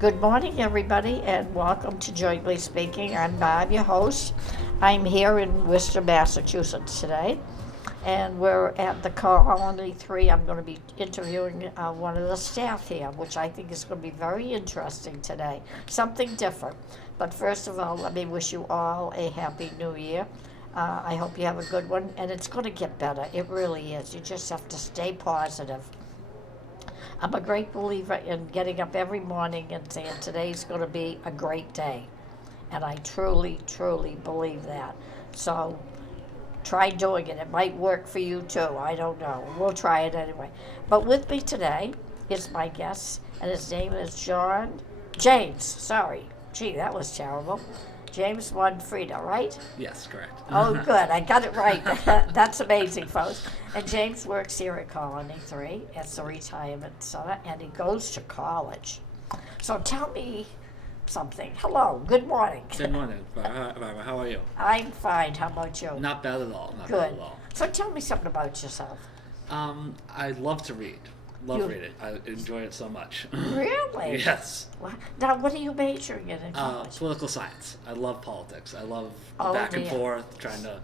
Good morning, everybody, and welcome to Jointly Speaking. I'm Bob, your host. I'm here in Worcester, Massachusetts today, and we're at the Colony 3. I'm going to be interviewing one of the staff here, which I think is going to be very interesting today. Something different. But first of all, let me wish you all a happy new year. I hope you have a good one, and it's going to get better. It really is. You just have to stay positive. I'm a great believer in getting up every morning and saying today's going to be a great day. And I truly, truly believe that. So try doing it. It might work for you too. I don't know. We'll try it anyway. But with me today is my guest, and his name is James. Sorry. Gee, that was terrible. James Morfrey, right? Yes, correct. Oh, good. I got it right. That's amazing, folks. And James works here at Colony 3. It's a retirement center, and he goes to college. So tell me something. Hello. Good morning. Good morning, Barbara. How are you? I'm fine. How about you? Not bad at all. Good. So tell me something about yourself. I love to read. Love reading. I enjoy it so much. Really? Yes. Now, what are you majoring in college? Political science. I love politics. I love Oh, back and dear. forth, trying to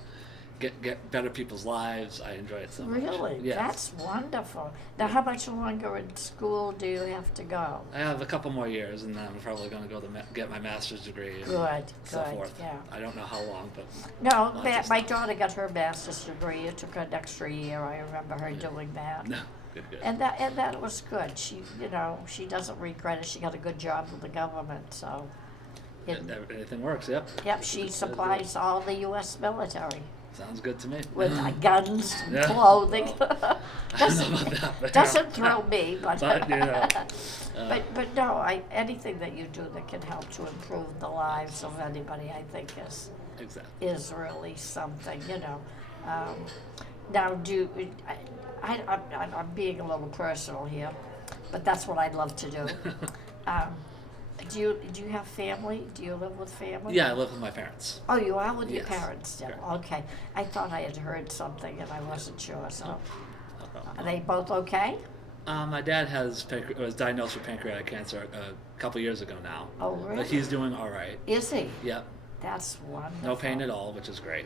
get better people's lives. I enjoy it so much. Really? Yes. That's wonderful. Now, how much longer in school do you have to go? I have a couple more years, and then I'm probably going to go to get my master's degree and Good, so good, forth. yeah. I don't know how long, but No, lots of my stuff. daughter got her master's degree. It took her an extra year. I remember her doing that. No. Good. And that was good. She, she doesn't regret it. She got a good job with the government, so. Anything works. Yep. Yep, she supplies all the U.S. military Sounds good to me. with guns, and Yeah, clothing. I don't know about that, but Doesn't thrill me, but. But, But no, anything that you do that can help to improve the lives of anybody, I think exactly. is really something. Now, I'm being a little personal here, but that's what I love to do. Do you have family? Do you live with family? Yeah, I live with my parents. Oh, you are with your Yes. parents still? Correct. Okay. I thought I had heard something and I wasn't sure, so. No problem. Are they both okay? My dad was diagnosed with pancreatic cancer a couple years ago now. Oh, really? But he's doing all right. Is he? Yep. That's wonderful. No pain at all, which is great.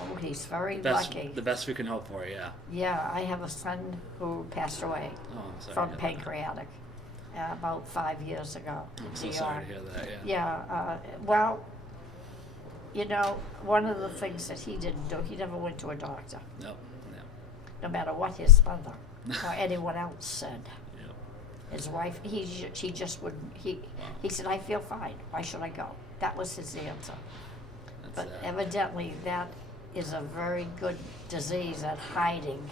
Oh, he's very Best, lucky. the best we can hope for, yeah. Yeah, I have a son who passed away Oh, I'm sorry from to hear that. pancreatic about 5 years ago. I'm so sorry to hear that, yeah. Yeah, well, one of the things that he didn't do, he never went to a doctor, Nope. no matter what his mother or anyone else said. Yep. His wife, she just wouldn't, he said, I feel fine, why should I go? That was his answer. That's But evidently that is a very good disease at hiding,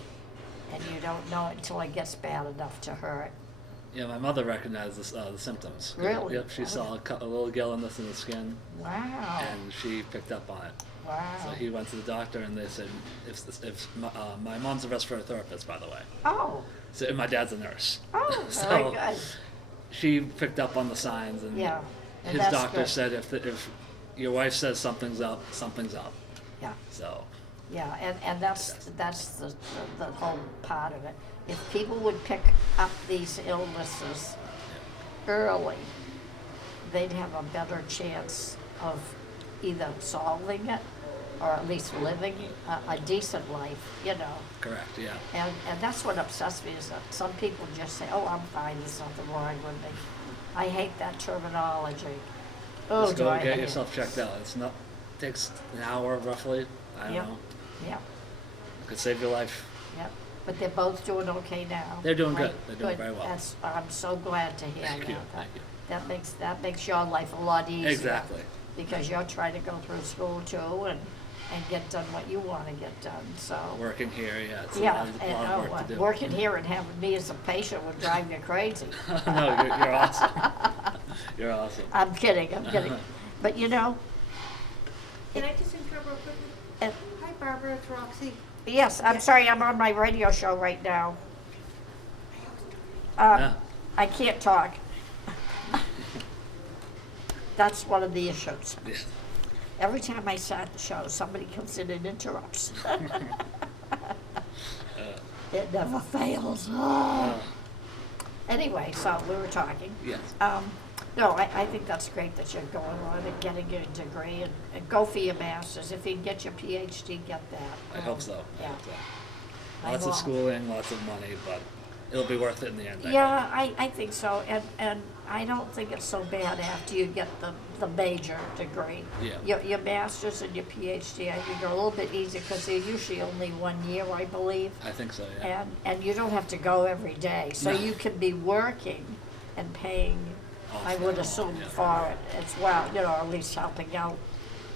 and you don't know it until it gets bad enough to hurt. yeah, my mother recognized the symptoms. Really? Yep, she saw a little yellowness in the skin, Wow, and she picked up on it. wow. So he went to the doctor, and they said, if my mom's a respiratory therapist, by the way. Oh, So and my dad's a nurse. oh, So- very good. She picked up on the signs, and Yeah, and his that's doctor good. said if your wife says something's up, something's up. Yeah, So yeah, and that's the whole part of it. If people would pick up these illnesses early, they'd have a better chance of either solving it or at least living a decent life, correct, yeah. And that's what upsets me is that some people just say, oh, I'm fine, there's nothing wrong with me. I hate that terminology. Oh, Just do go I get hate it. yourself checked out. Takes an hour roughly. I don't Yep. know. Yeah, It could save your life. yeah, but they're both doing okay now. They're doing right? good. They're doing very well. I'm so glad to hear Thank you, that. thank you. That makes your life a lot easier. Exactly. Because you're trying to go through school too and get done what you want to get done, so. Working here, yeah, it's Yeah, a lot of work to do. working here and having me as a patient would drive you crazy. No, you're awesome. You're awesome. I'm kidding. But Can I just interrupt real quickly? uh, Hi Barbara, it's Roxy. yes, I'm sorry, I'm on my radio show right now. Yeah. I can't talk. That's one of the issues. Yeah. Every time I start the show, somebody comes in and interrupts. It never fails. Uh, Anyway, so we were talking. yes. No, I think that's great that you're going on and getting your degree and go for your master's. If you can get your PhD, get that. I hope so. I Yeah. hope so. I Lots of will. schooling, lots of money, but it'll be worth it in the end. I Yeah, I think so, and I don't think it's so bad after you get the major degree. Yeah. Your master's and your PhD, I think are a little bit easier because they're usually only 1 year, I believe. I think so, yeah. And you don't have to go every day, so No. you can be working and paying, All I for would it, assume, yeah. for it as well, you know, at least helping out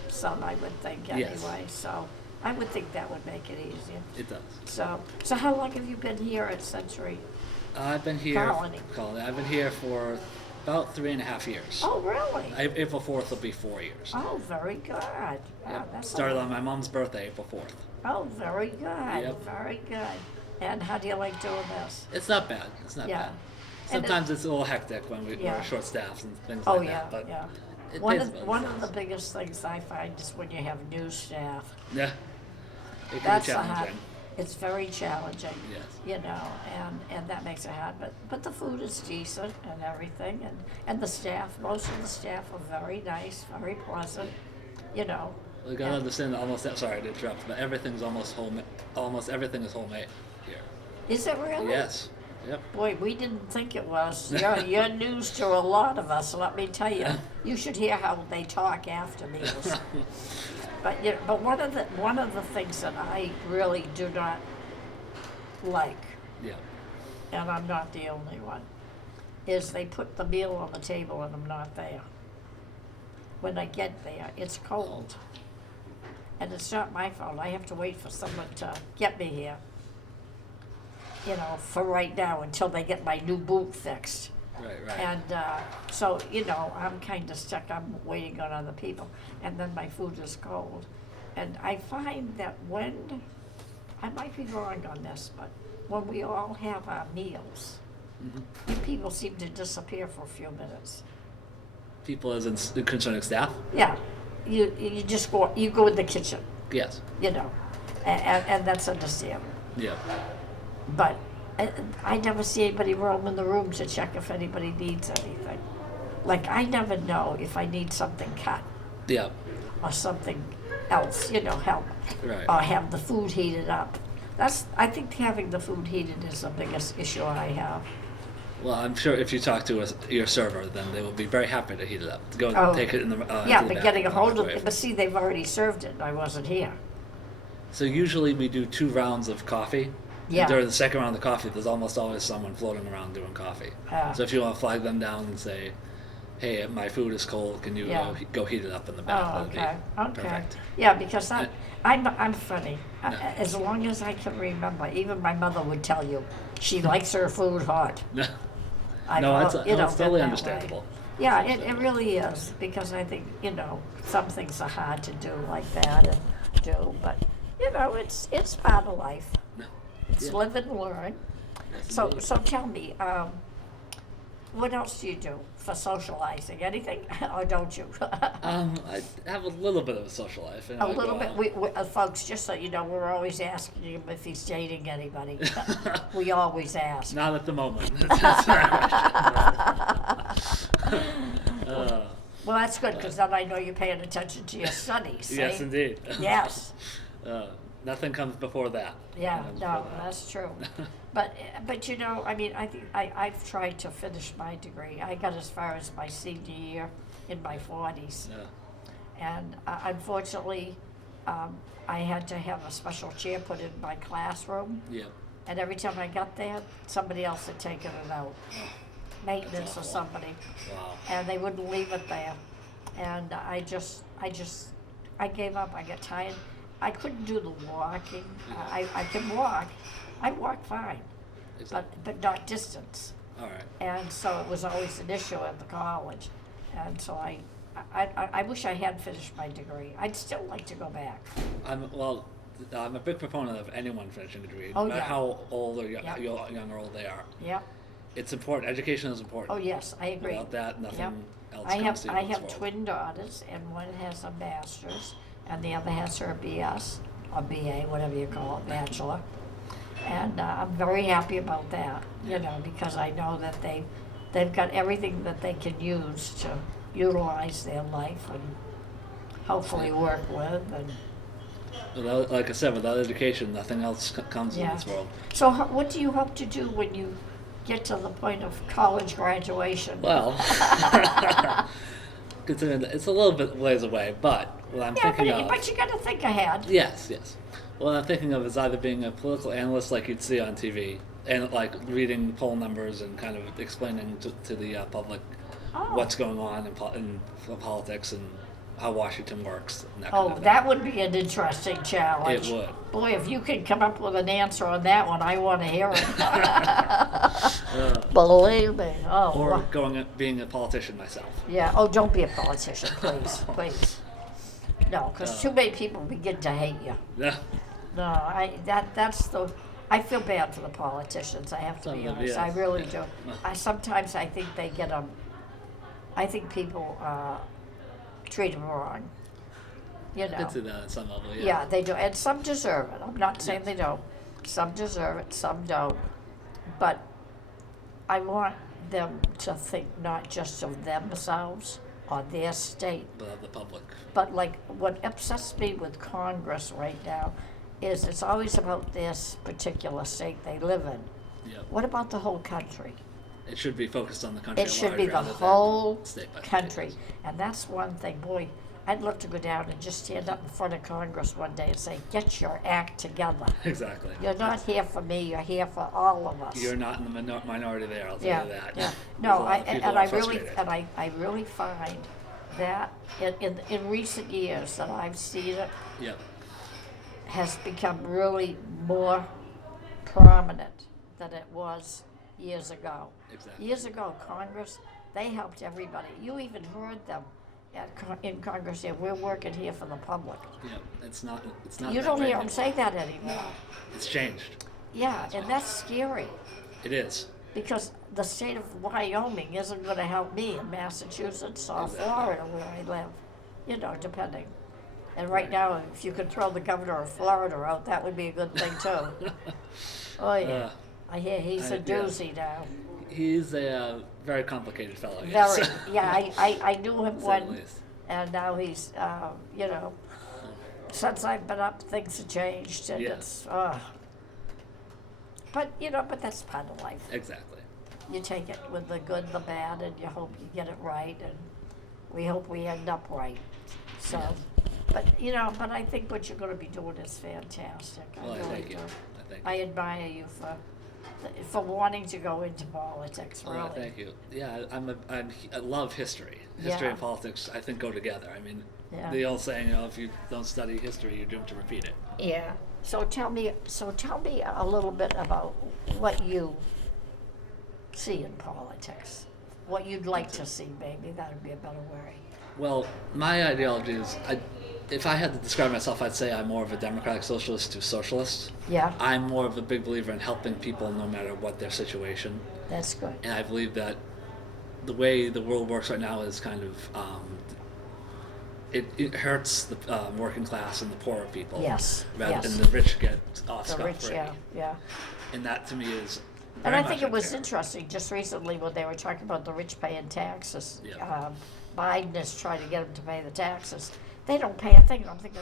some, I would think, Yes. anyway, so I would think that would make it easier. It does. So how long have you been here at Century? I've been here. Colony. I've been here for about 3.5 years. Oh, really? April 4th will be 4 years. Oh, very good. Yep. Wow, that's Started a- on my mom's birthday, April 4th. Oh, very good. Yep. Very good. And how do you like doing this? It's not bad. It's not Yeah. bad. And Sometimes it's a little hectic when Yeah. we're short staffed and things Oh, like yeah, that. But yeah. it One pays of, bills. one of the biggest things I find is when you have new staff. Yeah. It can That's be the hard. challenging. It's very challenging. Yes. You know, and that makes it hard. But the food is decent and everything, and the staff. Most of the staff are very nice, very pleasant. You know. Well, you gotta And- understand that sorry to interrupt, but everything's almost homemade. Almost everything is homemade here. Is it really? Yes. Yep. Boy, we didn't think it was. You're news to a lot of us, let me tell you. You should hear how they talk after meals. But one of the things that I really do not like, Yeah. and I'm not the only one, is they put the meal on the table and I'm not there. When I get there, it's cold. And it's not my fault. I have to wait for someone to get me here. You know, for right now until they get my new boot fixed. Right. And so, you know, I'm kind of stuck. I'm waiting on other people. And then my food is cold. And I find that when, I might be wrong on this, but when we all have our meals, you people seem to disappear for a few minutes. People as in concerning staff. Yeah, you just go in the kitchen, Yes. you know, and that's understandable. Yeah. But I never see anybody roam in the room to check if anybody needs anything. Like, I never know if I need something cut Yeah. or something else, you know, help. Right. Or have the food heated up. I think having the food heated is the biggest issue I have. Well, I'm sure if you talk to your server, then they will be very happy to heat it up. To go Oh. take it in the Yeah, into the but getting a bathroom, hold of microwave. it, but see, they've already served it and I wasn't here. So usually we do 2 rounds of coffee. Yeah. And during the second round of coffee, there's almost always someone floating around doing coffee. Ah. So if you want to flag them down and say, "Hey, my food is cold. Can you Yeah. go heat it up in the bath?" Oh, That'd be okay, okay. Perfect. Yeah, because Uh, I'm funny. No. As long as I can remember, even my mother would tell you, she likes her food hot. No, I've no, al- it's, you know, it's totally been that way. understandable. Yeah, it really is, because I think, you know, some things are hard to do like that and do, but, you know, it's part of life. No. It's Yeah. live and learn. Yes, So indeed. tell me, what else do you do for socializing? Anything, or don't you? I have a little bit of a social life. A little bit. Folks, just so you know, we're always asking him if he's dating anybody. We always ask. Not at the moment. Well, that's good, because then I know you're paying attention to your studies. Yes, see? indeed. Yes. Nothing comes before that. Yeah, Nothing comes no, before that. that's true. But you know, I mean, I think I've tried to finish my degree. I got as far as my senior year in my 40s. Yeah. And unfortunately, I had to have a special chair put in my classroom. Yeah. And every time I got there, somebody else had taken it out. Maintenance or awful. somebody. Wow. And they wouldn't leave it there. And I gave up. I got tired. I couldn't do the walking. I can walk. I walk fine, Exactly. but not distance. All right. And so it was always an issue at the college. And so I wish I had finished my degree. I'd still like to go back. I'm a big proponent of anyone finishing a degree, Oh, no matter yeah. how old or Yeah. young or old they are. Yep. It's important. Education is important. Oh, yes, I agree. Without that, nothing Yep. else I comes to have you in this world. twin daughters, and one has a master's, and the other has her BS, or BA, whatever you call it, bachelor. And I'm very happy about that, you know, because I know that they've got everything that they can use to utilize their life and hopefully work with. And Without, like I said, without education, nothing else comes in Yeah. this world. so, what do you hope to do when you get to the point of college graduation? Well, considering that it's a little bit ways away, but what I'm yeah, thinking of. but you got to think ahead. Yes, yes. What I'm thinking of is either being a political analyst like you'd see on TV, and like reading poll numbers and kind of explaining to the public Oh. what's going on in politics and how Washington works. And that Oh, kind of that would be an interesting challenge. It would. Boy, if you could come up with an answer on that one, I want to hear it. Believe me. Oh. Or being a politician myself. Yeah. Oh, don't be a politician, please, please. No, because too many people begin to hate you. Yeah. No, that's the. I feel bad for the politicians. I have to be Some of them, honest. yes. I really Yeah. do. Sometimes I think they get I think people treat them wrong. You I know. can see that at some level, yeah. Yeah, they do, and some deserve it. I'm not saying they don't. Some deserve it, some don't. But I want them to think not just of themselves or their state, But of the public. but like what upsets me with Congress right now is it's always about this particular state they live in. Yep. What about the whole country? It should be focused on the country It at should large be the rather than whole state by state. country. And that's one thing, boy, I'd love to go down and just stand up in front of Congress one day and say, get your act together. Exactly. You're not here for me, you're here for all of us. You're not in the minority there, I'll tell Yeah, you that. yeah. There's No, a lot of people and are I really, frustrated. and I really find that in recent years that I've seen it Yep. has become really more prominent than it was years ago. Exactly. Years ago, Congress, they helped everybody. You even heard them in Congress say, we're working here for the public. Yep. It's not You that don't way hear them anymore. say that anymore. It's changed. Yeah, and that's scary. It is. Because the state of Wyoming isn't going to help me in Massachusetts or Exactly. Florida where I live, you know, depending. And right now, if you could throw the governor of Florida out, that would be a good thing too. Oh yeah, Uh, I hear he's a yeah. doozy now. He's a very complicated fellow. Yes. Very, yeah, I knew him To say the when, least. and now he's, you know, since I've been up, things have changed, and Yeah. it's, but you know, but that's part of life. Exactly. You take it with the good, the bad, and you hope you get it right, and we hope we end up right. So, but you know, but I think what you're going to be doing is fantastic. Well, I really thank you. do. I thank you. I admire you for wanting to go into politics. Really. Well, thank you. Yeah, I love history. History Yeah. and politics, I think, go together. I mean, Yeah. the old saying, you know, if you don't study history, you're doomed to repeat it. Yeah. So tell me a little bit about what you see in politics. What you'd like to see, maybe that would be a better word. Well, my ideology is, if I had to describe myself, I'd say I'm more of a democratic socialist to socialist. Yeah, I'm more of a big believer in helping people no matter what their situation. that's good. And I believe that the way the world works right now is kind of, it hurts the working class and the poorer people. Yes, Rather yes. than the rich get off The rich, scot-free. yeah. And that to me is And very I much think it was unfair. interesting just recently when they were talking about the rich paying taxes. Yeah. Biden is trying to get them to pay the taxes. They don't pay a thing. And I'm thinking,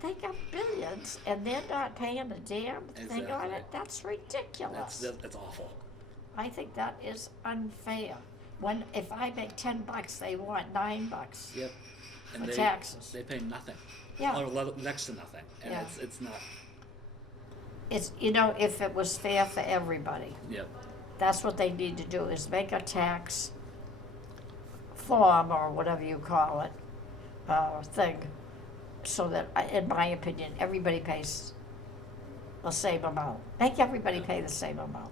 they got billions and they're not paying a damn thing on Exactly. it. That's ridiculous. That's awful. I think that is unfair. If I make $10, they want $9. Yep. And For they, taxes. They pay nothing. Yeah. Or next to nothing. And Yeah. it's not. It's, you know, if it was fair for everybody, Yep. that's what they need to do, is make a tax form or whatever you call it, thing, so that, in my opinion, everybody pays the same amount. Make everybody pay the same amount.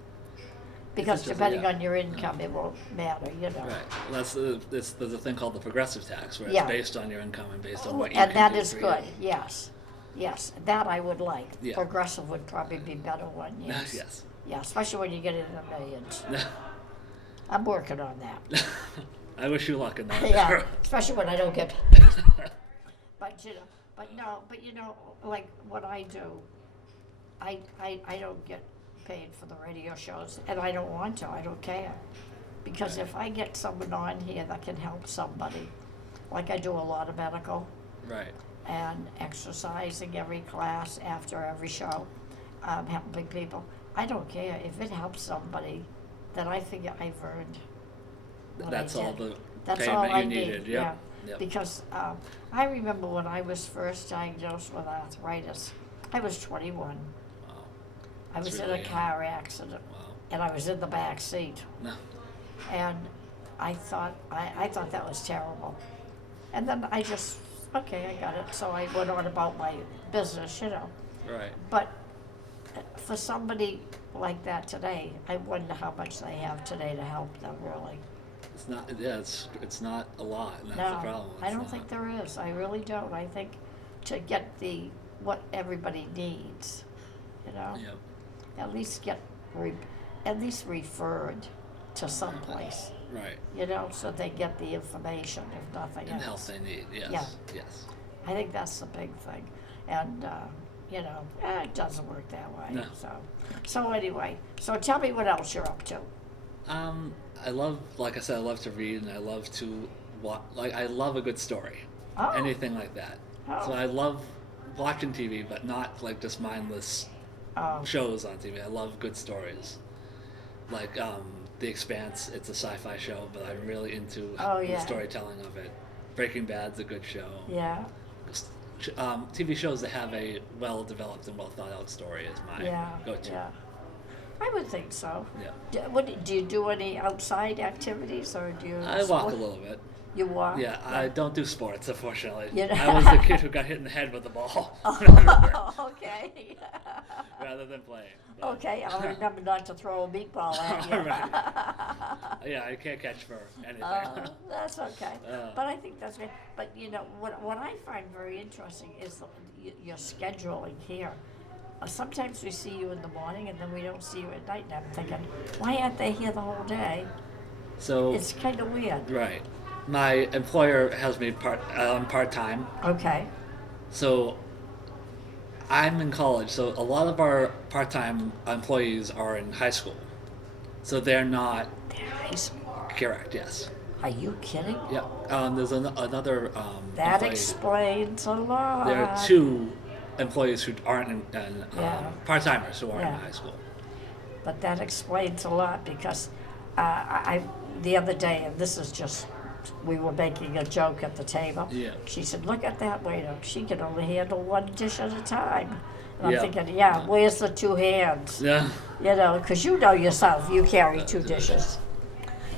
Because interesting, depending yeah. on your income, it won't matter, you know. Right. Well, there's a thing called the progressive tax, where Yeah. it's based on your income and based on what you And can that do is for good, you. yes. Yes, that I would like. Yeah. Progressive would probably be better one, yes. Yes. Yeah, especially when you get into the millions. I'm working on that. I wish you luck in that. Yeah, especially when I don't get. But you know, like what I do, I don't get paid for the radio shows, and I don't want to. I don't care. Because Right. if I get someone on here that can help somebody, like I do a lot of medical Right. and exercising every class after every show, helping people, I don't care. If it helps somebody, then I figure I've earned what That's I all did. the That's payment all I you needed. need, Yep. yeah. Yep. Because I remember when I was first diagnosed with arthritis, I was 21. Wow. I That's was in really a young. car accident, Wow. and I was in the back seat, No. and I thought that was terrible. And then I just, okay, I got it. So I went on about my business, you know. Right. But for somebody like that today, I wonder how much they have today to help them, really. It's not. Yeah. It's not a lot. And that's No, the problem. I It's don't not. think there is. I really don't. I think to get what everybody needs, you know, Yep. at least at least referred to someplace, Right. you know, so they get the information, if nothing And else. help they need. Yes. Yeah. Yes. I think that's the big thing. And, you know, it doesn't work that way. No. So anyway, so tell me what else you're up to. I love, like I said, I love to read, and I love to I love a good story. Oh. Anything like that. Oh. So I love watching TV, but not like just mindless Oh, shows on TV. I love good stories. Like The Expanse, it's a sci-fi show, but I'm really into Oh, the yeah. storytelling of it. Breaking Bad's a good show. yeah, TV shows that have a well-developed and well-thought-out story is my yeah, go-to. yeah. I would think so. Yeah. Do you do any outside activities, or do you? I walk a little bit. You walk? Yeah, I don't do sports, unfortunately. You know- I was the kid who got hit in the head with the ball Oh, okay. rather than playing. But- Okay, I'll remember not to throw a meatball at you. Right. Yeah, I can't catch for anything. That's okay. Uh. But I think that's great. But you know, what I find very interesting is your scheduling here. Sometimes we see you in the morning and then we don't see you at night, and I'm thinking, why aren't they here the whole day? So, It's kind of weird. right. My employer has me part-time. Okay. So I'm in college, so a lot of our part-time employees are in high school. So they're not They're high school. correct, yes. Are you kidding? Yeah. There's another That employee. explains a lot. There are two employees who aren't in Yeah. part-timers who aren't Yeah. in high school. But that explains a lot because I the other day, and this is just, we were making a joke at the table. Yeah. She said, look at that waiter. She can only handle one dish at a time. And Yeah. I'm thinking, yeah, where's the two hands? Yeah. You know, because you know yourself, you carry two dishes.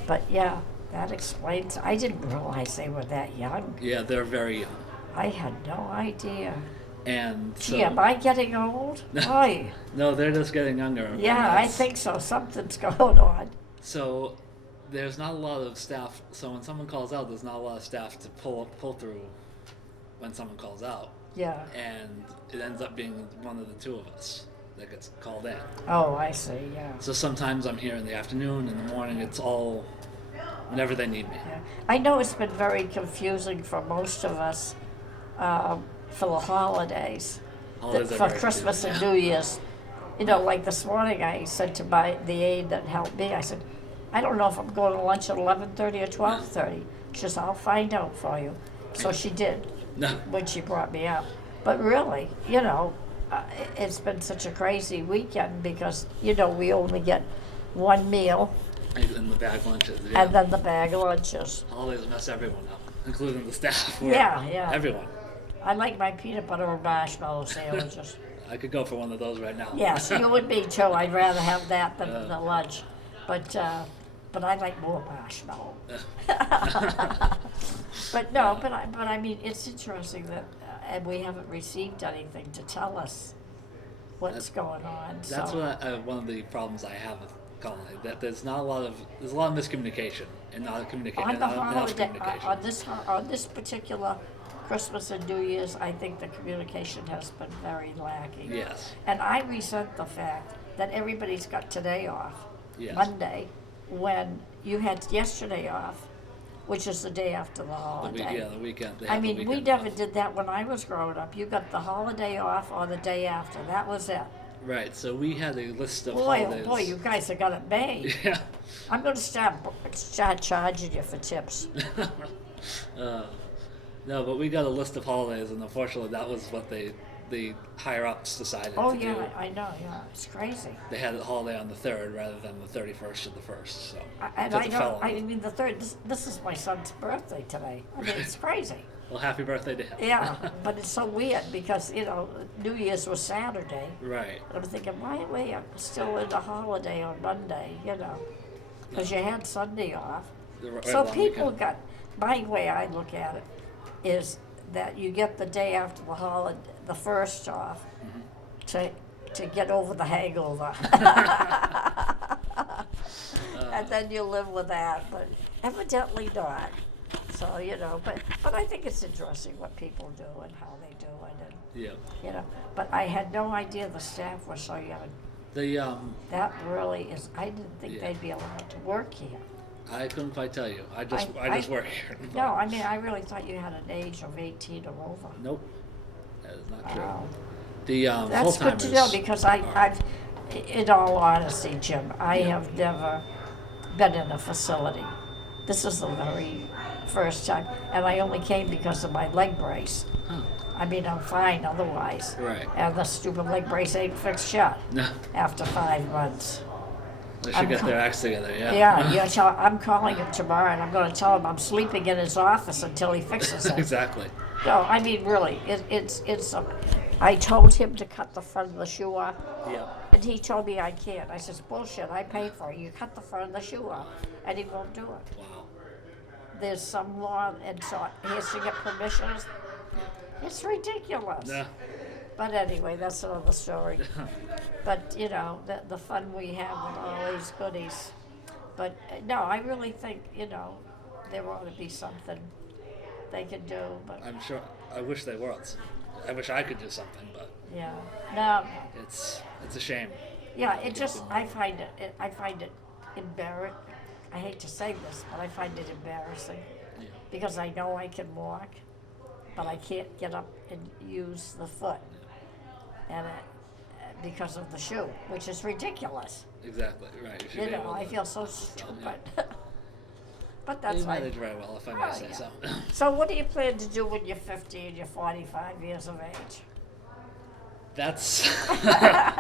But yeah, that explains. I didn't realize they were that young. Yeah, they're very young. I had no idea. And Gee, so, am I getting old? Boy. no, they're just getting younger. and Yeah, I that's- think so. Something's going on. So there's not a lot of staff. So when someone calls out, there's not a lot of staff to pull through when someone calls out, Yeah. and it ends up being one of the two of us that gets called in. Oh, I see. Yeah. So sometimes I'm here in the afternoon, in the morning. It's all whenever they need me. Yeah. I know it's been very confusing for most of us for the holidays, Holidays are for very Christmas and confusing. New Year's. You know, like this morning, I said to the aide that helped me, I said, I don't know if I'm going to lunch at 11:30 or 12:30. She says, I'll find out for you. So she did No. when she brought me up. But really, you know, it's been such a crazy weekend because, you know, we only get one meal In the bag lunches. Yeah. and then the bag of lunches. Holidays mess everyone up, including the staff. Yeah, yeah. Everyone. I like my peanut butter and marshmallow sandwiches. I could go for one of those right now. Yes, you and me too. I'd rather have that than Yeah. the lunch. But I like more marshmallow. But no, but I mean, it's interesting that, and we haven't received anything to tell us what's going on. That's so. one of the problems I have with Colony. That there's a lot of miscommunication and not communication. On the enough holiday, communication. on this particular Christmas and New Year's, I think the communication has been very lacking. Yes. And I resent the fact that everybody's got today off, Yes. Monday, when you had yesterday off, which is the day after the holiday. The weekend. They I have the mean, we weekend never off. did that when I was growing up. You got the holiday off or the day after. That was it. Right. So we had a list of Boy, oh holidays. boy, you guys have got it made. Yeah. I'm gonna start charging you for tips. uh, no, but we got a list of holidays, and unfortunately, that was what the higher ups decided Oh to do. yeah, I know, yeah, it's crazy. They had a holiday on the 3rd rather than the 31st or the 1st. So And because I it know, fell on I the- mean, the third, this is my son's birthday today. I mean, it's crazy. Well, happy birthday to him. Yeah, but it's so weird because, New Year's was Saturday. Right. I'm thinking, why are we still in the holiday on Monday, Because you had Sunday off. Right So long people weekend. got, my way I look at it is that you get the day after the holiday, the first off, to get over the hangover. And then you live with that, but evidently not. So, but I think it's interesting what people do and how they do it, Yeah. But I had no idea the staff was so young. The That really is, I didn't think Yeah. they'd be allowed to work here. I couldn't quite tell you. I just I- work here. No, I mean, I really thought you had an age of 18 or over. Nope. That is not true. Wow. The That's good to know because I've, in all honesty, Jim, I Yeah. have never been in a facility. This is the very first time, and I only came because of my leg brace. Huh. I mean, I'm fine otherwise. Right. And the stupid leg brace ain't fixed yet No. after 5 months. They should get their acts together. Yeah. Yeah, so I'm calling him tomorrow, and I'm going to tell him I'm sleeping in his office until he fixes it. Exactly. No, I mean, really, it's. I told him to cut the front of the shoe off, Yeah. and he told me I can't. I says, bullshit, I paid for it. You cut the front of the shoe off, and he won't do it. Wow. There's some law, and so he has to get permission. It's ridiculous. Yeah. But anyway, that's another story. But, the fun we have with all these goodies. But, no, I really think, there ought to be something they can do, but, I'm sure. I wish they were. I wish I could do something, but yeah. No, it's a shame. yeah, I find it embarrassing. I hate to say this, but I find it embarrassing Yeah. because I know I can walk, but I can't get up and use the foot, and because of the shoe, which is ridiculous. Exactly. Right. You should be able I to- feel so yeah. stupid. But that's You fine. manage very well, if I may Oh, say yeah. so. So what do you plan to do when you're 50 and you're 45 years of age? That's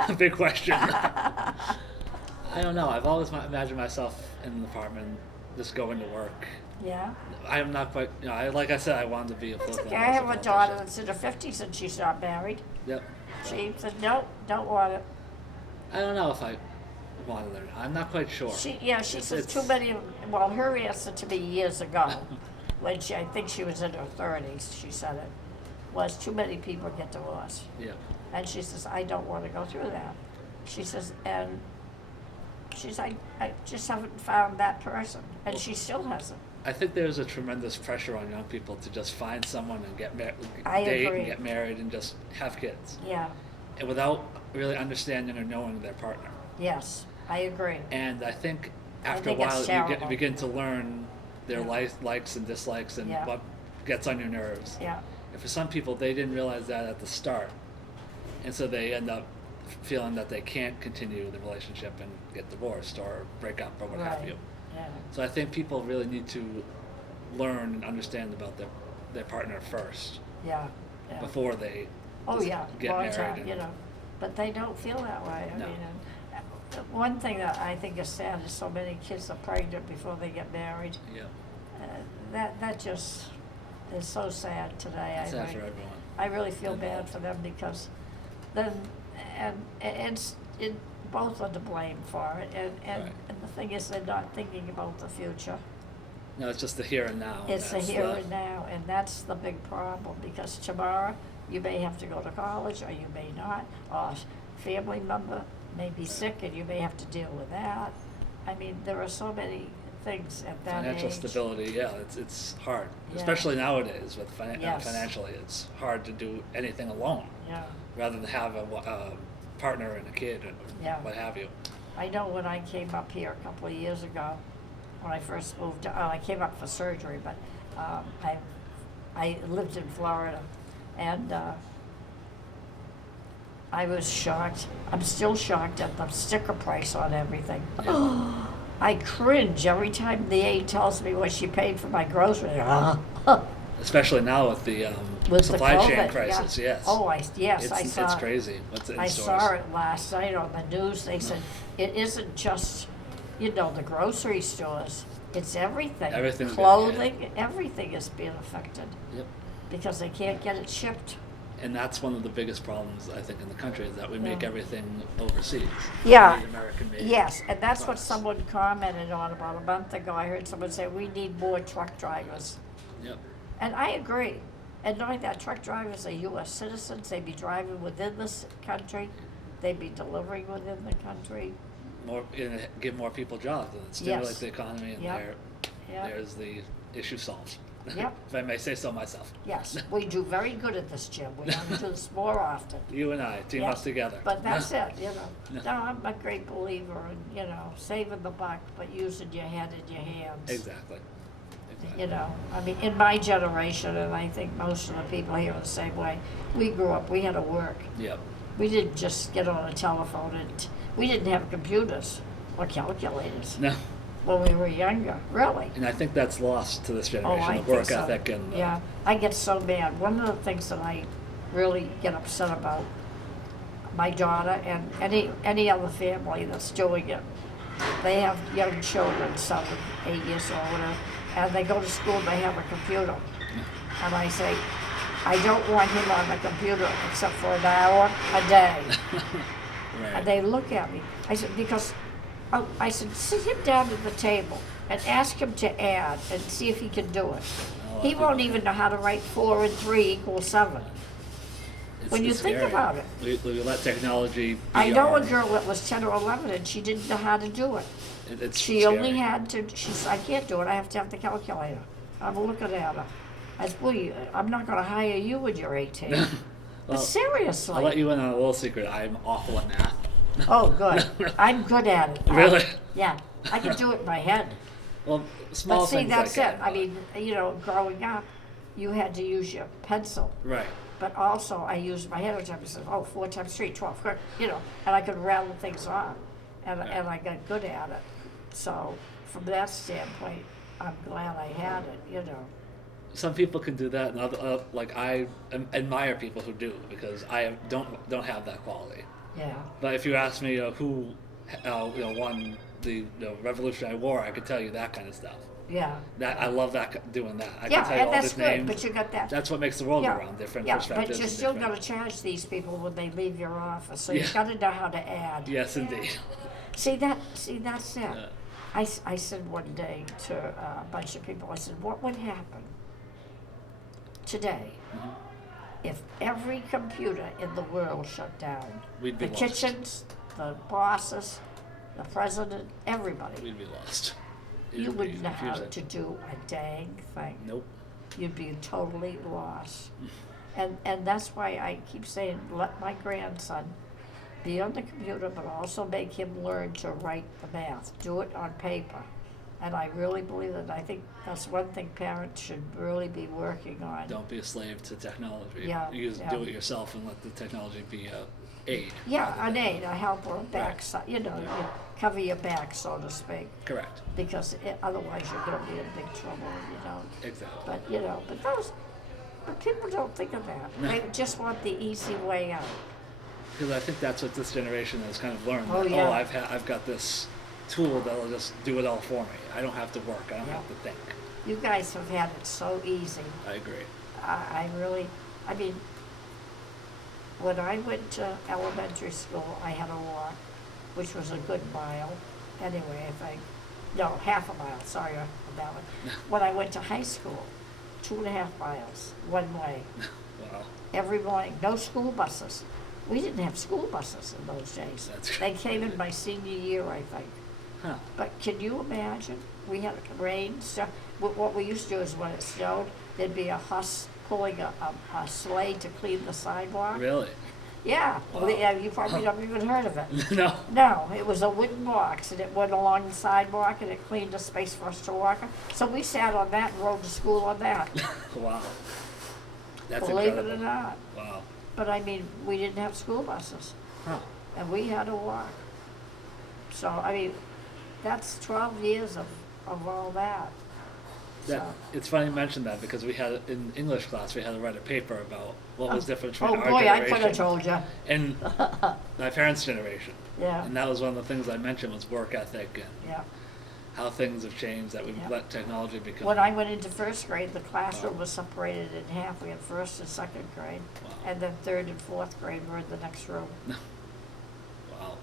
a big question. I don't know. I've always imagined myself in an apartment, just going to work. Yeah? I am not quite. Like I said, I wanted to be a That's political okay. I have a analyst, daughter politician. that's in her 50s and she's not married. Yep. She said, no, don't want it. I don't know if I wanted it. I'm not quite sure. She says It's- too many, well, her answer to me years ago, when I think she was in her 30s, she said it, was too many people get divorced. Yeah. And she says, I don't want to go through that. She says, and she's like, I just haven't found that person. And she still hasn't. I think there's a tremendous pressure on young people to just find someone and get married, I date agree. and get married and just have kids, Yeah, and without really understanding or knowing their partner. yes, I agree. And I think I after think a while it's you terrible. begin to learn their Yeah. likes and dislikes and Yeah. what gets on your nerves. Yeah, And for some people, they didn't realize that at the start, and so they end up feeling that they can't continue the relationship and get divorced or break up or what have Right. you. yeah, So I think people really need to learn and understand about their partner first yeah, yeah. before they Oh, just yeah, get long married. time, and- but they don't feel that way. I No. mean, one thing that I think is sad is so many kids are pregnant before they get married. Yeah, That just is so sad today. it's I sad think. for everyone. I really feel bad for them because then, and both are to blame for it. And Right. the thing is, they're not thinking about the future. No, it's just the here and now. It's the That's here and now, and that's the big problem, because tomorrow you may have to go to college, or you may not, or a family member may be sick and you may have to deal with that. I mean, there are so many things at that Financial age. stability, yeah, it's hard, Yeah. especially nowadays with Yes. financially. It's hard to do anything alone, Yeah, rather than have a partner and a kid and Yeah. what have you. I know when I came up here a couple of years ago, when I first moved, I came up for surgery, but I lived in Florida, and I was shocked. I'm still shocked at the sticker price on everything. I cringe every time the aide tells me what she paid for my groceries. Especially now with the With supply the chain COVID, crisis, yeah. yes. Oh, yes, I saw It's it. crazy. What's in I stores? saw it last night on the news. They said it isn't just, the grocery stores. It's everything. Everything's being hit. Clothing, everything is being affected Yep. because they can't get it shipped. And that's one of the biggest problems, I think, in the country, is that we make Yeah. everything overseas. Yeah. We need American-made Yes, and that's what products. someone commented on about a month ago. I heard someone say, we need more truck drivers. Yep. And I agree. And knowing that truck drivers are U.S. citizens, they'd be driving within this country, they'd be delivering within the country. Give more people jobs and stimulate Yes. the economy, and Yep. Yep. there's the issue solved. Yep. If I may say so myself. Yes, we do very good at this, Jim. We ought to do this more often. You and I team Yes. us together. But that's it, No. No, I'm a great believer in, saving the buck, but using your head and your hands. Exactly. I mean, in my generation, and I think most of the people here are the same way, we grew up, we had to work. Yep. We didn't just get on a telephone and, we didn't have computers or calculators No. when we were younger, really. And I think that's lost to this Oh, generation, I the think work so. ethic and the, Yeah, I get so mad. One of the things that I really get upset about, my daughter and any other family that's doing it, they have young children, 7, 8 years old, whatever, and they go to school, they have a computer. And I say, I don't want him on the computer except for an hour a day. right. And they look at me. I said, I said, sit him down at the table and ask him to add and see if he can do it. Oh, He won't even know how to write 4 and 3 = 7. When you it's think scary. about it. We let technology be I know our, a girl that was 10 or 11 and she didn't know how to do it. It's She scary. only had to, she said, I can't do it, I have to have the calculator. I'm looking at her. I said, well, I'm not gonna hire you when you're 18. But Well, seriously. I'll let you in on a little secret. I'm awful at math. Oh, good. I'm good at it. Really? Yeah, I can do it in my head. Well, small But see, things that's I it. I mean, growing up, you had to use your pencil. Right. But also, I used my head every time. I said, 4 times 3, 12, and I could rattle things off. And I got good at it. So, from that standpoint, I'm glad I had it, Some people can do that, and other, I admire people who do, because don't have that quality. Yeah. But if you ask me who won the Revolutionary War, I could tell you that kind of stuff. Yeah. That I love doing that. I Yeah, can tell you and all that's these good, names. but you got that. That's what makes the world Yeah, go round. Different yeah, perspectives. but you're and still different- gonna charge these people when they leave your office, so Yeah. you gotta know how to add. Yes, indeed. See, that's it. Yeah. I said one day to a bunch of people, I said, what would happen today Mhm. if every computer in the world shut down? We'd be The lost. kitchens, the bosses, the president, everybody. We'd be lost. You It'd be wouldn't know how confusing. to do a dang thing. Nope. You'd be totally lost. And that's why I keep saying, let my grandson be on the computer, but also make him learn to write the math. Do it on paper. And I really believe that. I think that's one thing parents should really be working on. Don't be a slave to technology. Yeah, You yeah. do it yourself and let the technology be a aid. Yeah, rather an than- aid, a helper, a backside, you cover your back, so to speak. Correct. Because otherwise you're going to be in big trouble, Exactly. But people don't think of that. No. They just want the easy way out. Because I think that's what this generation has kind of learned. Oh, that, yeah. I've got this tool that'll just do it all for me. I don't have to work. I don't Yeah. have to think. You guys have had it so easy. I agree. I mean, when I went to elementary school, I had to walk, which was a good mile. Anyway, I think. No, half a mile, sorry about that one. When I went to high school, 2.5 miles, one way, Wow. every morning, no school buses. We didn't have school buses in those days. That's They came in my senior year, I think. Huh. But can you imagine? We had rain, stuff. What we used to do is when it snowed, there'd be a huss pulling a sleigh to clean the sidewalk. Really? Yeah, Wow. yeah, you probably never even heard of it. No. No, it was a wooden box and it went along the sidewalk and it cleaned a space for us to walk on. So we sat on that and rode to school on that. Wow. That's Believe incredible. it or not. Wow. But I mean, we didn't have school buses, Huh. and we had to walk. So, I mean, that's 12 years of all that. That, So- it's funny you mentioned that because we had in English class we had to write a paper about what was different Oh between our boy, I generation could have told you. and my parents' generation. Yeah, And that was one of the things I mentioned was work ethic and yeah. how things have changed, that we've Yeah. let technology become. When I went into first grade, the classroom was separated in half. We had first and second grade, Wow. and then third and fourth grade were in the next room. Wow.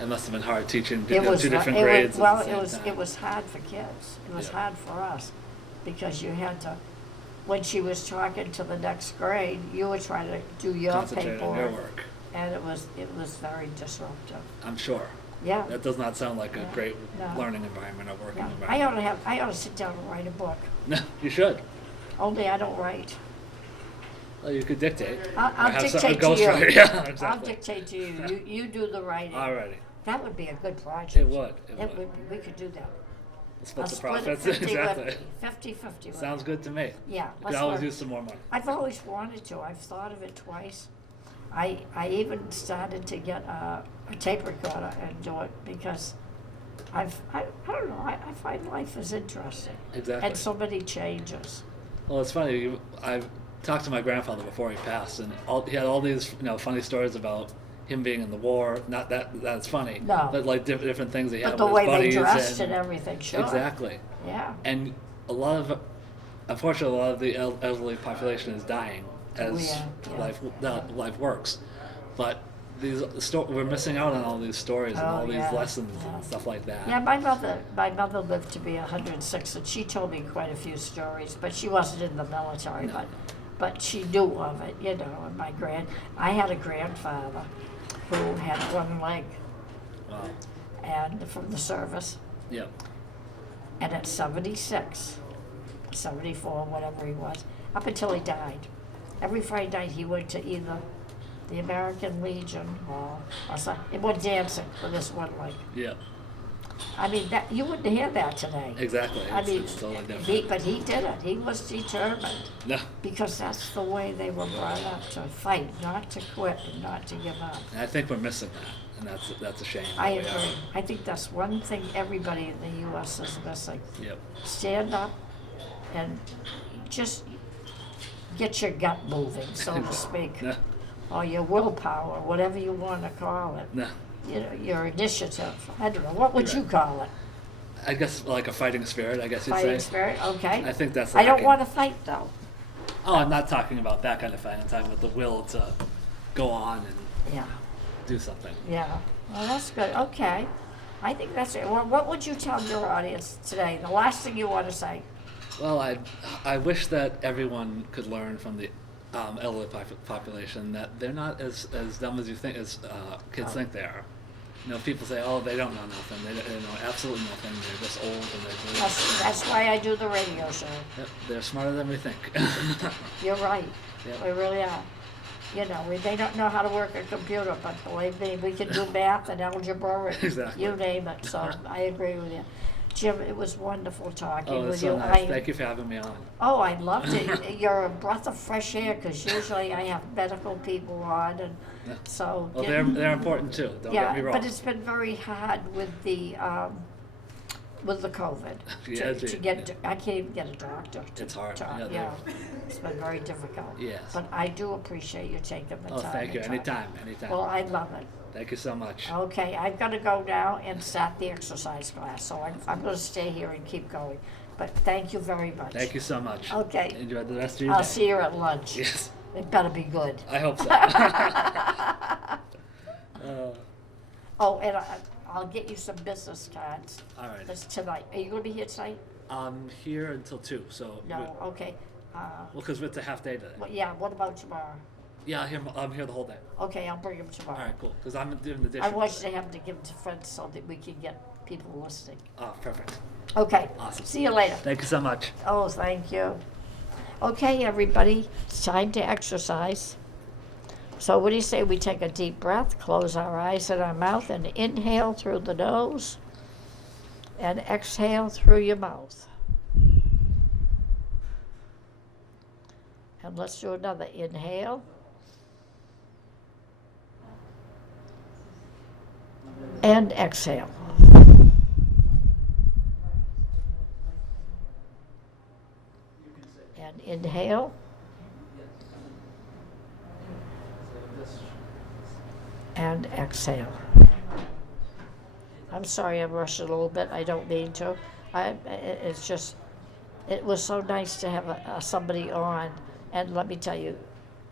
It must have been hard teaching It was two ru- different it was- grades well, at the same it was time. it was hard for kids. It was Yeah. hard for us because you had to. When she was talking to the next grade, you were trying to do your Concentrate on your paperwork, work. and it was very disruptive. I'm sure. Yeah. That does not sound like a Yeah. great No. learning environment or working Yeah. environment. I ought to sit down and write a book. No, you should. Only I don't write. Well, you could dictate. I'll or have dictate a to you. ghostwriter. Yeah, I'll exactly. dictate to you. You do the writing. Alrighty. That would be a good project. It would. It It would. we could do that. Split I'll the split it profits. 50 Exactly. 50. Sounds good to me. Yeah. Could let's always work. use some more money. I've always wanted to. I've thought of it twice. I even started to get a tape recorder and do it because I don't know, I find life is interesting. Exactly. And so many changes. Well, it's funny. I talked to my grandfather before he passed, and he had all these funny stories about him being in the war. Not that's funny. No. But like different things he had But the with way his they buddies dressed and everything, sure. Exactly. Yeah. And unfortunately, a lot of the elderly population is dying as Yeah. life works. But we're missing out on all these stories and Oh, all these yeah. lessons Yeah. and stuff like that. Yeah, my mother lived to be 106, and she told me quite a few stories, but she wasn't in the military, No. but she knew of it, and I had a grandfather who had one leg, Wow. and from the service, Yep. and at 76, 74, whatever he was, up until he died, every Friday night he went to either the American Legion or something, he went dancing with this one leg. Yep. I mean, that you wouldn't hear that today. Exactly. I It's, mean, it's totally different. but he did it. He was determined No. because that's the way they were brought up, to fight, not to quit, and not to give up. And I think we're missing that, and that's a shame. I that we are. agree. I think that's one thing everybody in the U.S. is missing. Yep. Stand up and just get your gut moving, so to speak, No. or your willpower, whatever you want to call it. No. Your initiative. I don't know. What would you Right. call it? I guess like a fighting spirit. I guess you'd Fighting say. spirit? Okay. I think that's. I don't lacking. want to fight though. Oh, I'm not talking about that kind of fight. I'm talking about the will to go on and Yeah. do something. Yeah, well, that's good. Okay, I think that's it. Well, what would you tell your audience today? The last thing you want to say? Well, I wish that everyone could learn from the elderly population that they're not as dumb as you think, as kids think they are. People say, oh, they don't know nothing. They know absolutely nothing. They're just old and they believe. That's why I do the radio show. Yep, they're smarter than we think. You're right. Yep. We really are. They don't know how to work a computer, but believe me, we can do math and algebra and Exactly. you name it. So I agree with you. Jim, it was wonderful talking Oh, with that's you. so nice. Thank you for having me on. Oh, I loved it. You're a breath of fresh air because usually I have medical people on, and Yeah. so. Well, they're important too. Don't get me wrong. But it's been very hard with the COVID. Yeah, to get, I can't even get a doctor. It's hard. Yeah, Yeah, it's been very difficult. Yes. But I do appreciate you taking the Oh, time. thank you. to talk. Anytime. Well, I love it. Thank you so much. Okay, I've got to go now and start the exercise class, so I'm going to stay here and keep going. But thank you very much. Thank you so much. Okay. Enjoy the rest of your I'll day. see you at lunch. Yes. It better be good. I hope so. Oh, and I'll get you some business cards. All right. That's tonight. Are you going to be here tonight? I'm here until 2, so. No, okay. Well, because it's a half day today. Well, yeah, what about tomorrow? Yeah, I'm here the whole day. Okay, I'll bring them tomorrow. All right, cool. Because I'm doing the dish. I want you to have to give them to friends so that we can get people listening. Oh, perfect. Okay. Awesome. See you later. Thank you so much. Oh, thank you. Okay, everybody, it's time to exercise. So what do you say we take a deep breath, close our eyes and our mouth, and inhale through the nose, and exhale through your mouth. And let's do another inhale, And exhale. And inhale. And exhale. I'm sorry I rushed it a little bit. I don't mean to. It's just, it was so nice to have somebody on. And let me tell you,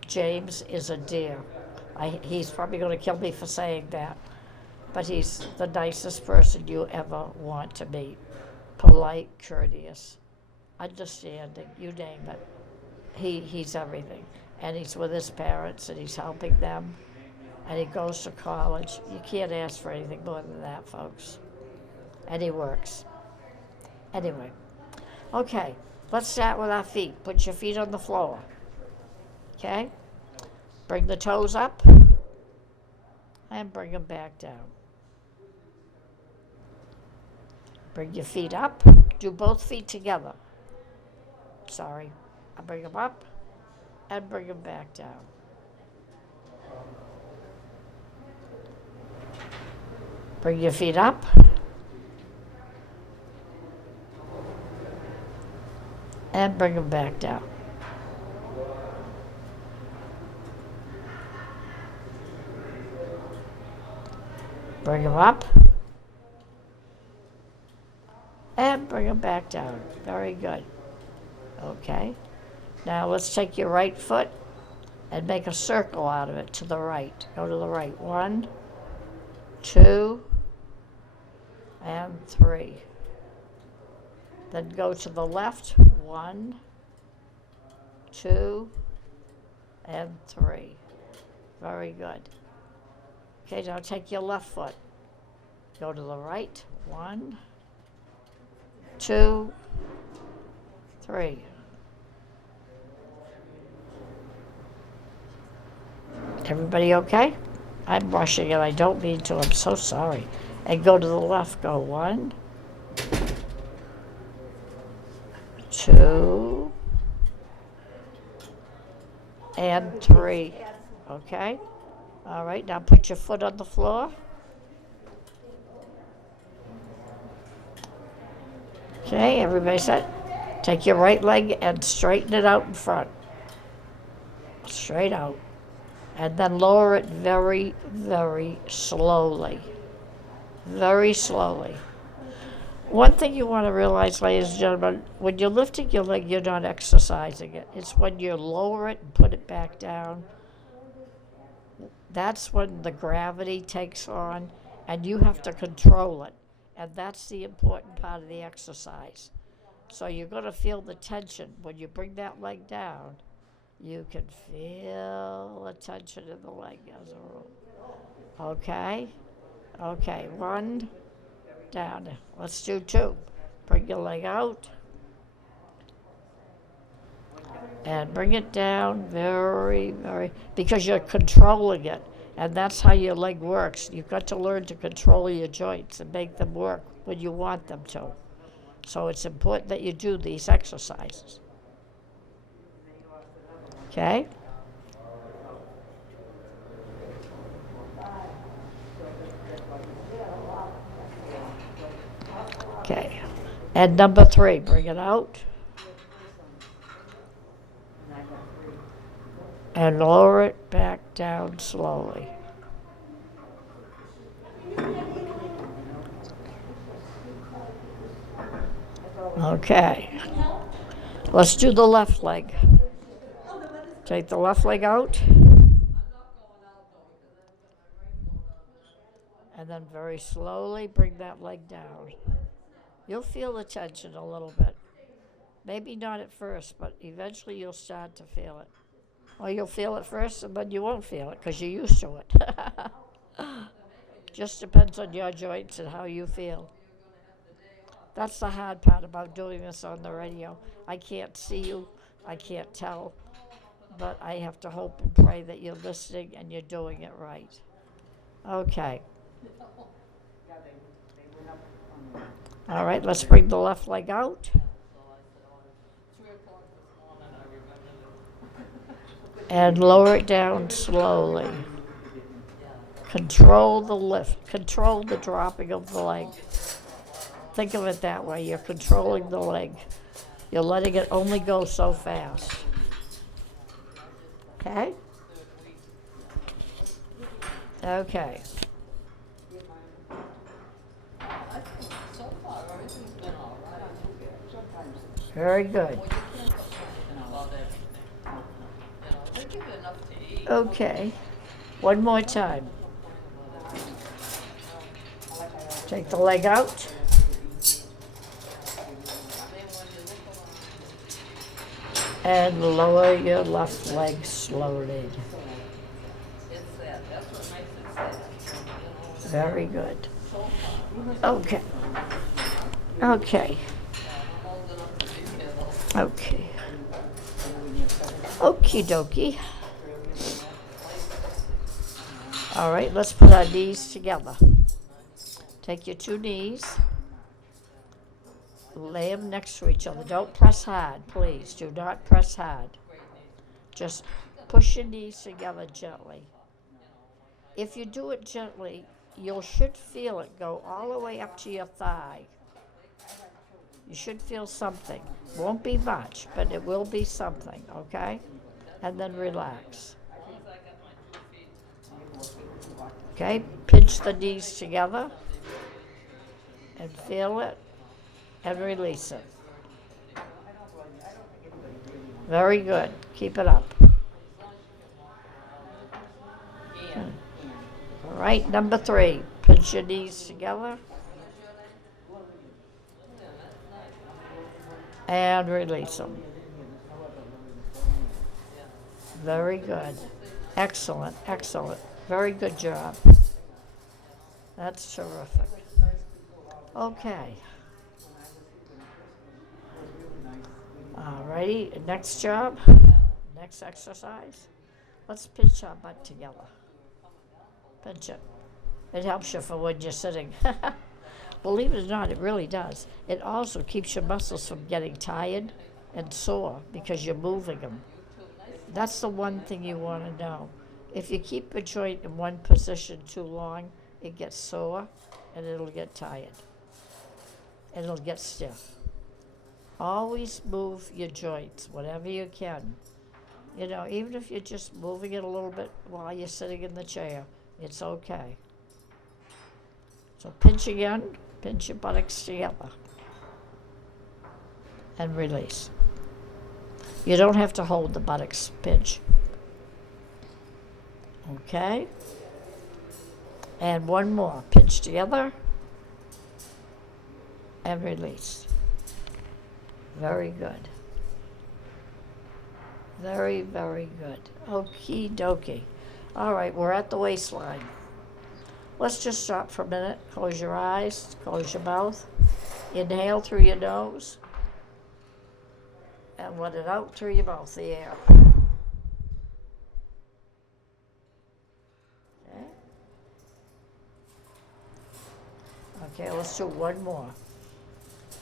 James is a dear. He's probably going to kill me for saying that. But he's the nicest person you ever want to meet. Polite, courteous, understanding, you name it. He's everything. And he's with his parents and he's helping them. And he goes to college. You can't ask for anything more than that, folks. And he works. Anyway, okay, let's start with our feet. Put your feet on the floor. Okay? Bring the toes up and bring them back down. Bring your feet up. Do both feet together. Sorry. I bring them up and bring them back down. Bring your feet up. And bring them back down. Bring them up. And bring them back down. Very good. Okay. Now let's take your right foot and make a circle out of it to the right. Go to the right. 1, 2, and 3. Then go to the left. 1, 2, and 3. Very good. Okay, now take your left foot. Go to the right. 1, 2, 3. Everybody okay? I'm rushing and I don't mean to. I'm so sorry. And go to the left. Go 1, 2, and 3. Okay? All right, now put your foot on the floor. Okay, everybody set? Take your right leg and straighten it out in front. Straight out. And then lower it very, very slowly. Very slowly. One thing you want to realize, ladies and gentlemen, when you're lifting your leg, you're not exercising it. It's when you lower it and put it back down. That's when the gravity takes on, and you have to control it. And that's the important part of the exercise. So you're going to feel the tension. When you bring that leg down, you can feel the tension in the leg as a rule. Okay? Okay, 1, down. Let's do 2. Bring your leg out. And bring it down very, very, because you're controlling it. And that's how your leg works. You've got to learn to control your joints and make them work when you want them to. So it's important that you do these exercises. Okay? Okay. And number 3, bring it out. And lower it back down slowly. Okay. Let's do the left leg. Take the left leg out. And then very slowly bring that leg down. You'll feel the tension a little bit. Maybe not at first, but eventually you'll start to feel it. Or you'll feel it first and then you won't feel it because you're used to it. Just depends on your joints and how you feel. That's the hard part about doing this on the radio. I can't see you, I can't tell, but I have to hope and pray that you're listening and you're doing it right. Okay. All right, let's bring the left leg out. And lower it down slowly. Control the lift. Control the dropping of the leg. Think of it that way. You're controlling the leg. You're letting it only go so fast. Okay? Okay. Very good. Okay. One more time. Take the leg out. And lower your left leg slowly. Very good. Okay. Okay. Okay. Okie dokie. All right, let's put our knees together. Take your two knees. Lay them next to each other. Don't press hard, please. Do not press hard. Just push your knees together gently. If you do it gently, you should feel it go all the way up to your thigh. You should feel something. Won't be much, but it will be something, okay? And then relax. Okay, pinch the knees together and feel it and release it. Very good. Keep it up. All right, number 3. Pinch your knees together and release them. Very good. Excellent, excellent. Very good job. That's terrific. Okay. Alrighty, next job, next exercise. Let's pinch our butt together. Pinch it. It helps you for when you're sitting. Believe it or not, it really does. It also keeps your muscles from getting tired and sore because you're moving them. That's the one thing you want to know. If you keep a joint in one position too long, it gets sore and it'll get tired. And it'll get stiff. Always move your joints whenever you can. You know, even if you're just moving it a little bit while you're sitting in the chair, it's okay. So pinch again, pinch your buttocks together. And release. You don't have to hold the buttocks, pinch. Okay? And one more, pinch together. And release. Very good. Very, very good. Okie dokie. All right, we're at the waistline. Let's just stop for a minute. Close your eyes, close your mouth. Inhale through your nose. And let it out through your mouth, the air. Okay. Okay, let's do one more.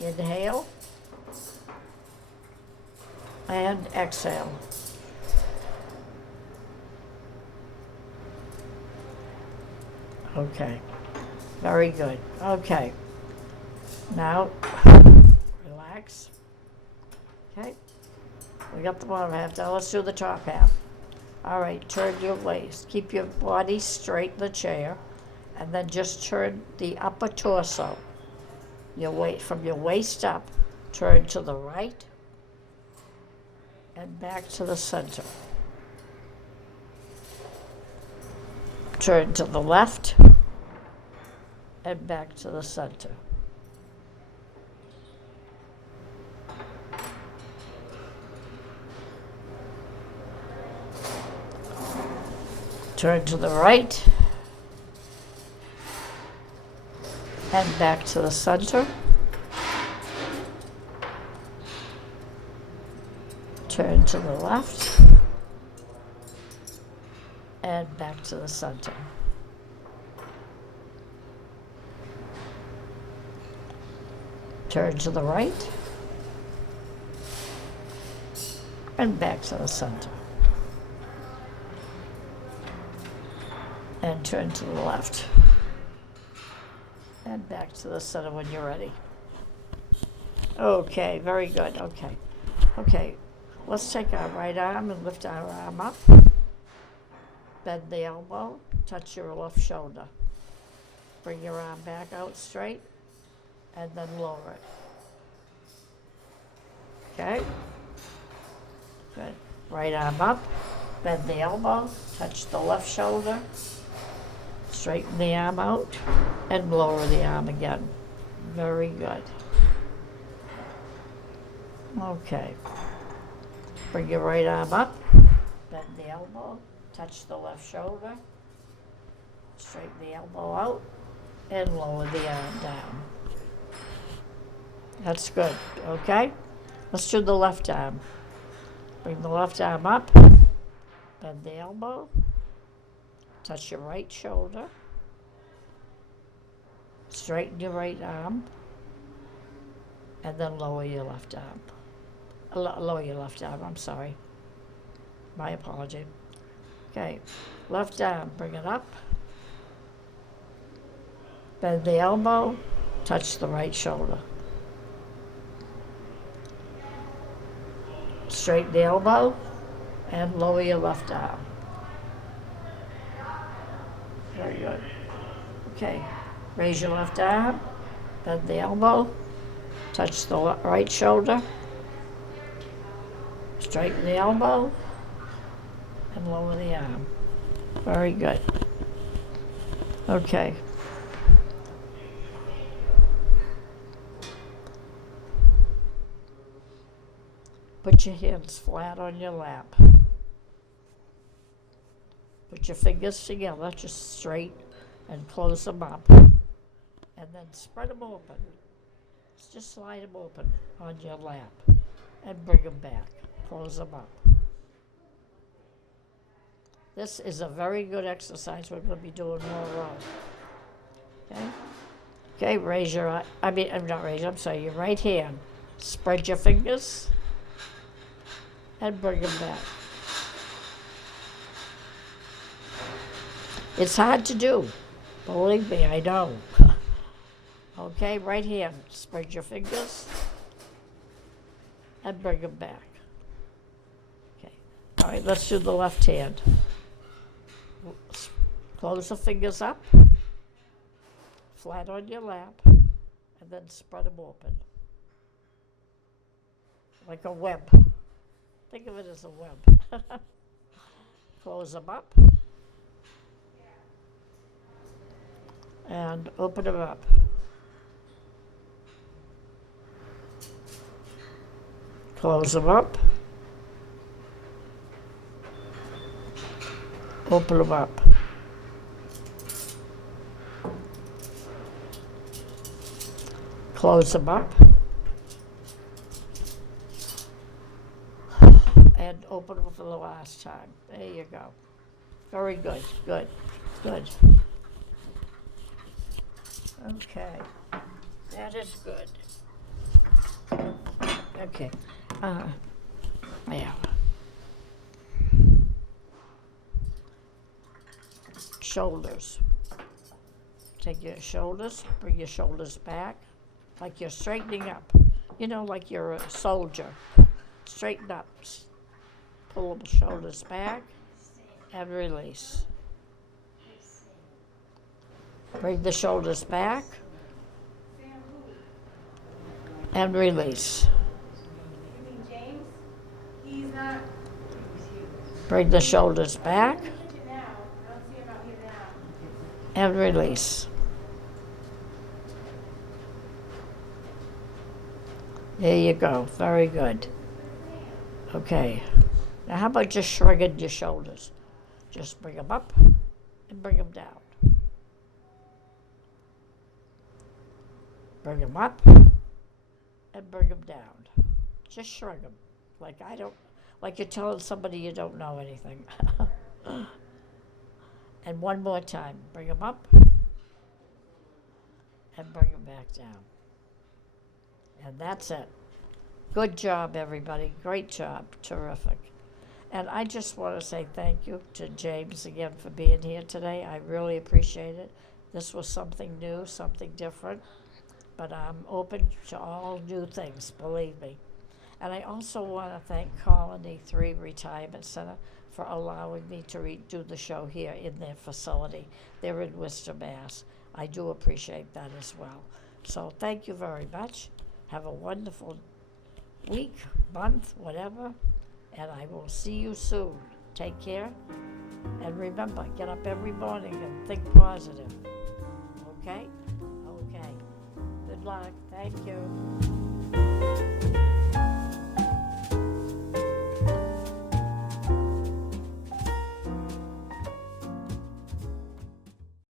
Inhale. And exhale. Okay. Very good. Okay. Now, relax. Okay. We got the bottom half done. Let's do the top half. All right. Turn your waist. Keep your body straight in the chair. And then just turn the upper torso. Your weight from your waist up. Turn to the right. And back to the center. Turn to the left and back to the center. Turn to the right and back to the center. Turn to the left and back to the center. Turn to the right and back to the center. and turn to the left. And back to the center when you're ready. Okay, very good. Okay. Okay, let's take our right arm and lift our arm up. Bend the elbow, touch your left shoulder. Bring your arm back out straight, and then lower it. Okay? Good. Right arm up, bend the elbow, touch the left shoulder, straighten the arm out, and lower the arm again. Very good. Okay. Bring your right arm up, bend the elbow, touch the left shoulder, straighten the elbow out, and lower the arm down. That's good, okay? Let's do the left arm. Bring the left arm up, bend the elbow, touch your right shoulder, straighten your right arm, and then lower your left arm. Lower your left arm, I'm sorry. My apology. Okay, left arm, bring it up. Bend the elbow, touch the right shoulder. Straighten the elbow and lower your left arm. Very good. Okay, raise your left arm, bend the elbow, touch the right shoulder, straighten the elbow, and lower the arm. Very good. Okay. Put your hands flat on your lap. Put your fingers together, just straight, and close them up. And then spread them open. Just slide them open on your lap and bring them back. Close them up. This is a very good exercise we're going to be doing more of. Okay? Okay, raise your, I'm sorry, your right hand. Spread your fingers and bring them back. It's hard to do. Believe me, I know. Okay, right hand. Spread your fingers and bring them back. Okay. All right, let's do the left hand. Close the fingers up, flat on your lap, and then spread them open. Like a web. Think of it as a web. Close them up. And open them up. Close them up. Open them up. Close them up. And open them for the last time. There you go. Very good. Good. Good. Okay. That is good. Okay. Yeah. Shoulders. Take your shoulders, bring your shoulders back, like you're straightening up. You know, like you're a soldier. Straighten up. Pull the shoulders back and release. Bring the shoulders back and release. You mean James? He's not. Bring the shoulders back Now. I don't see him out here now. and release. There you go. Very good. Okay. Now how about just shrugging your shoulders? Just bring them up and bring them down. Bring them up and bring them down. Just shrug them. Like you're telling somebody you don't know anything. And one more time. Bring them up and bring them back down. And that's it. Good job, everybody. Great job. Terrific. And I just want to say thank you to James again for being here today. I really appreciate it. This was something new, something different, but I'm open to all new things, believe me. And I also want to thank Colony 3 Retirement Center for allowing me to do the show here in their facility. They're in Worcester, Mass. I do appreciate that as well. So thank you very much. Have a wonderful week, month, whatever, and I will see you soon. Take care, and remember, get up every morning and think positive. Okay? Okay. Good luck. Thank you.